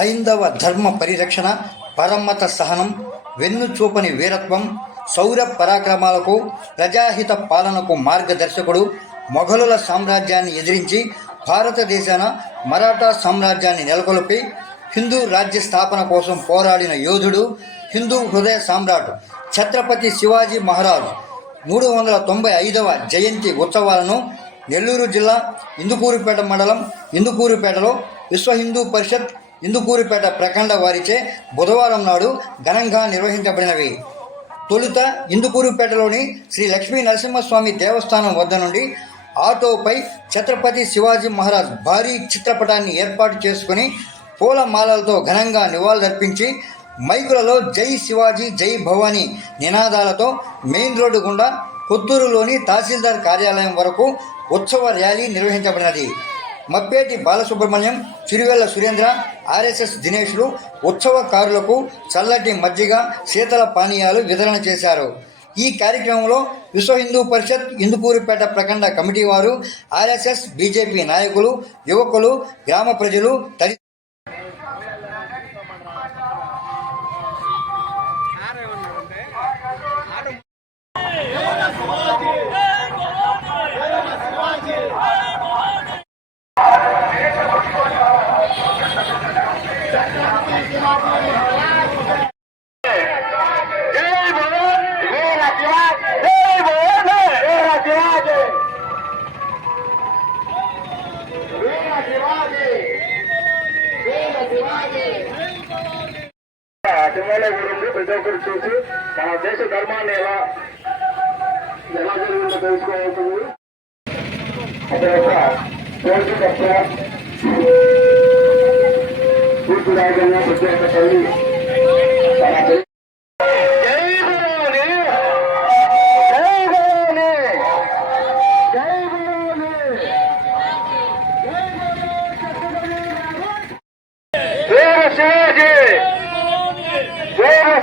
హైందవ ధర్మ పరిరక్షణ, పరమత సహనం, వెన్నుచూపని వీరత్వం, శౌర్య పరాక్రమాలకు, ప్రజాహిత పాలనకు మార్గదర్శకుడు, మొఘలుల సామ్రాజ్యాన్ని ఎదిరించి భారతదేశాన మరాఠా సామ్రాజ్యాన్ని నెలకొల్పి హిందూ రాజ్య స్థాపన కోసం పోరాడిన యోధుడు, హిందూ హృదయ సామ్రాట్ ఛత్రపతి శివాజీ మహారాజ్ 395వ జయంతి ఉత్సవాలను నెల్లూరు జిల్లా ఇందుకూరుపేట మండలం ఇందుకూరుపేటలో విశ్వ హిందూ పరిషత్ ఇందుకూరుపేట ప్రఖండ వారిచే బుధవారం నాడు ఘనంగా నిర్వహించబడినవి. తొలుత ఇందుకూరుపేటలోని శ్రీ లక్ష్మీ నరసింహస్వామి దేవస్థానం వద్ద నుండి ఆటోపై ఛత్రపతి శివాజీ మహారాజ్ భారీ చిత్రపటాన్ని ఏర్పాటు చేసుకుని పూలమాలలతో ఘనంగా నివాళులర్పించి మైకులలో జై శివాజీ జై భవానీ నినాదాలతో మెయిన్ రోడ్డు గుండా కొత్తూరులోని తహసీల్దార్ కార్యాలయం వరకు ఉత్సవ ర్యాలీ నిర్వహించబడినది. మప్పేటి బాలసుబ్రహ్మణ్యం, చిరువెల్ల సురేంద్ర, ఆర్ఎస్ఎస్ దినేష్లు ఉత్సవకారులకు చల్లటి మజ్జిగ, శీతల పానీయాలు వితరణ చేశారు. ఈ కార్యక్రమంలో విశ్వ హిందూ పరిషత్ ఇందుకూరుపేట ప్రఖండ కమిటీ వారు, ఆర్ఎస్ఎస్, బీజేపీ నాయకులు, యువకులు, గ్రామ ప్రజలు సినిమాలో గురించి ప్రతి ఒక్కరు చూసి మన దేశ ధర్మాన్ని ఎలా జరిగిందో తెలుసుకోవాల్సింది. అదే ఒక పోటీ తప్ప పూర్తి రాజ్యంగా ప్రత్యేక తల్లి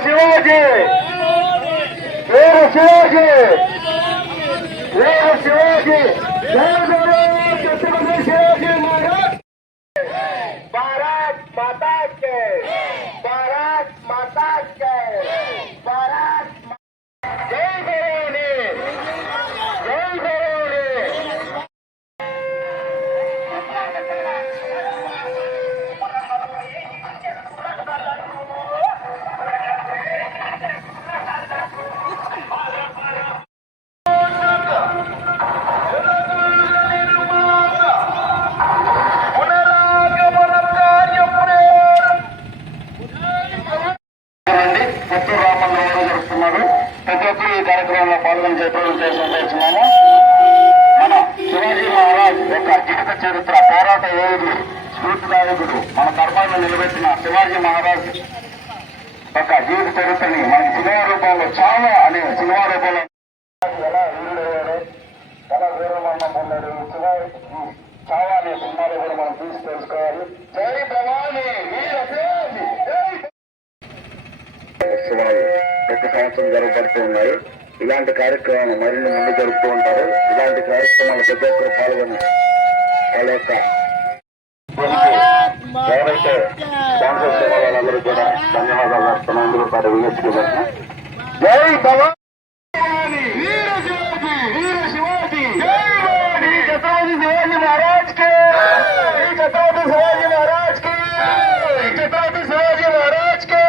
శివాజీ శివాజీ శివాజీ ఛత్రపతి శివాజీ మహారాజ్. భారత్ మాతా కే, భారత్ మాతా కే, భారత్ జై భవానీ, జై భవానీ. ప్రతి ఒక్కరు ఈ కార్యక్రమంలో పాల్గొని చేస్తున్నాము. మన శివాజీ మహారాజ్ యొక్క జీవిత చరిత్ర, పోరాట యోధుడు, స్ఫూర్తిదాయకుడు, మన ధర్మాన్ని నిలబెట్టిన శివాజీ మహారాజ్ యొక్క జీవిత చరిత్రని మనకి సినిమా రూపంలో చాలా అనే సినిమా రూపంలో ఎలా వీరుడయ్యాడు, ఎలా వీరమరణం పొందాడు, శివాజీ చాలా అనే సినిమాలో కూడా మనం చూసి తెలుసుకోవాలి. జై భవానీ, వీర శివాజీ, శివాజీ ప్రతి సంవత్సరం జరగబడుతూ ఉన్నాయి. ఇలాంటి కార్యక్రమాలు మరిన్ని ముందు జరుపుతూ ఉంటారు. ఇలాంటి కార్యక్రమాలు ప్రతి ఒక్కరు పాల్గొని వాళ్ళ యొక్క ఎవరైతే స్పాన్సర్స్ వాళ్ళందరూ కూడా ధన్యవాదాలు చెప్తున్నాం. అందరూ కూడా వినియోగించుకోవాలి. జై భవానీ, వీర శివాజీ, వీర శివాజీ, ఛత్రపతి శివాజీ మహారాజ్ కే, ఛత్రపతి శివాజీ మహారాజ్ కే, ఛత్రపతి శివాజీ మహారాజ్ కే.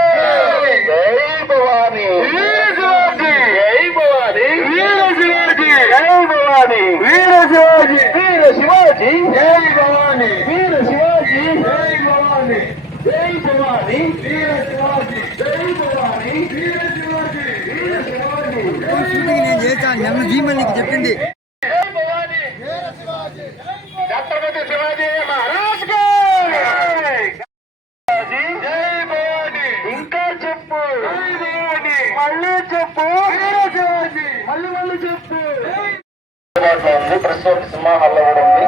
జై భవానీ, వీర శివాజీ, జై భవానీ, వీర శివాజీ, జై భవానీ, వీర శివాజీ, వీర శివాజీ, జై భవానీ, వీర శివాజీ, జై భవానీ, జై భవానీ, వీర శివాజీ, జై భవానీ, వీర శివాజీ, వీర శివాజీ. నేను చేశాను, నన్ను జీమల్లికి చెప్పింది. జై భవానీ, వీర శివాజీ, ఛత్రపతి శివాజీ మహారాజ్ కే. జై భవానీ, ఇంకా చెప్పు, జై భవానీ, మళ్ళీ చెప్పు, వీర శివాజీ, మళ్ళీ చెప్పు. ప్రస్తుతం సినిమా హాల్లో కూడా ఉంది.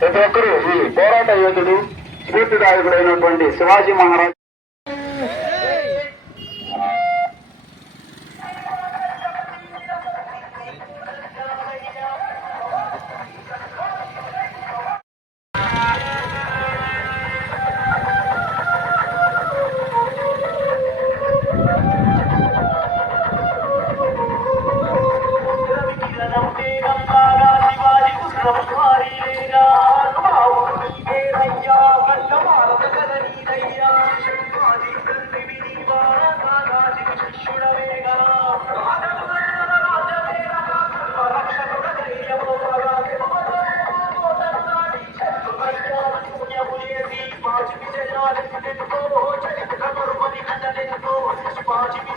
ప్రతి ఒక్కరు ఈ పోరాట యోధుడు, స్ఫూర్తిదాయకుడైనటువంటి శివాజీ మహారాజ్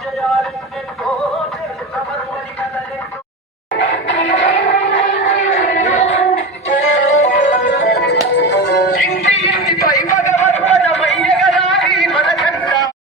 జయ